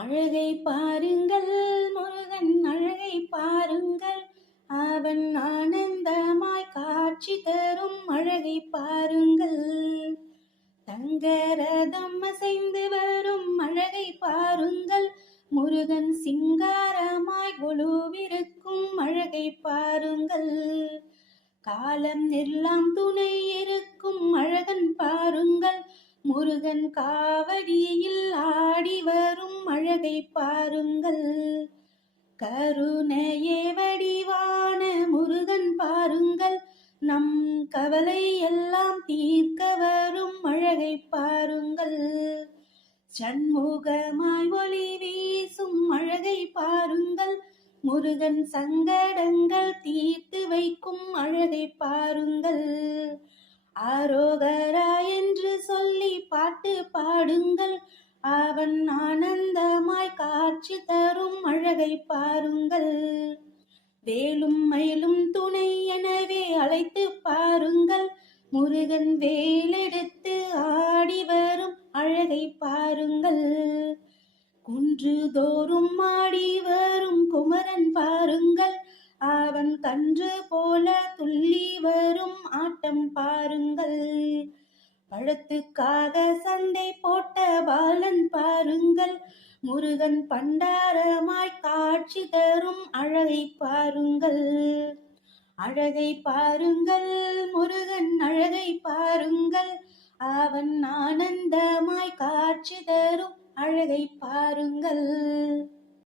அழகை பாருங்கள், முருகன் அழகை பாருங்கள், அவன் ஆனந்தமாய் காட்சி தரும் அழகை பாருங்கள். தங்கரதம் அசைந்து வரும் அழகை பாருங்கள், முருகன் சிங்காரமாய் கொலுவிருக்கும் அழகை பாருங்கள். காலம் எல்லாம் துணை இருக்கும் அழகன் பாருங்கள், முருகன் காவடியில் ஆடி வரும் அழகை பாருங்கள். கருணையே வடிவான முருகன் பாருங்கள், நம் கவலை எல்லாம் தீர்க்க வரும் அழகை பாருங்கள். சண்முகமாய் ஒளி வீசும் அழகை பாருங்கள், முருகன் சங்கடங்கள் தீர்த்து வைக்கும் அழகை பாருங்கள். ஆரோகரா என்று சொல்லி பாட்டு பாடுங்கள், அவன் ஆனந்தமாய் காட்சி தரும் அழகை பாருங்கள். வேலும் மயிலும் துணை எனவே அழைத்து பாருங்கள், முருகன் வேலெடுத்து ஆடி வரும் அழகை பாருங்கள். குன்று தோறும் ஆடி வரும் குமரன் பாருங்கள், அவன் கன்று போல துள்ளி வரும் ஆட்டம் பாருங்கள். பழத்துக்காக சண்டை போட்ட பாலன் பாருங்கள், முருகன் பண்டாரமாய் காட்சி தரும் அழகை பாருங்கள். அழகை பாருங்கள், முருகன் அழகை பாருங்கள், அவன் ஆனந்தமாய் காட்சி தரும் அழகை பாருங்கள்.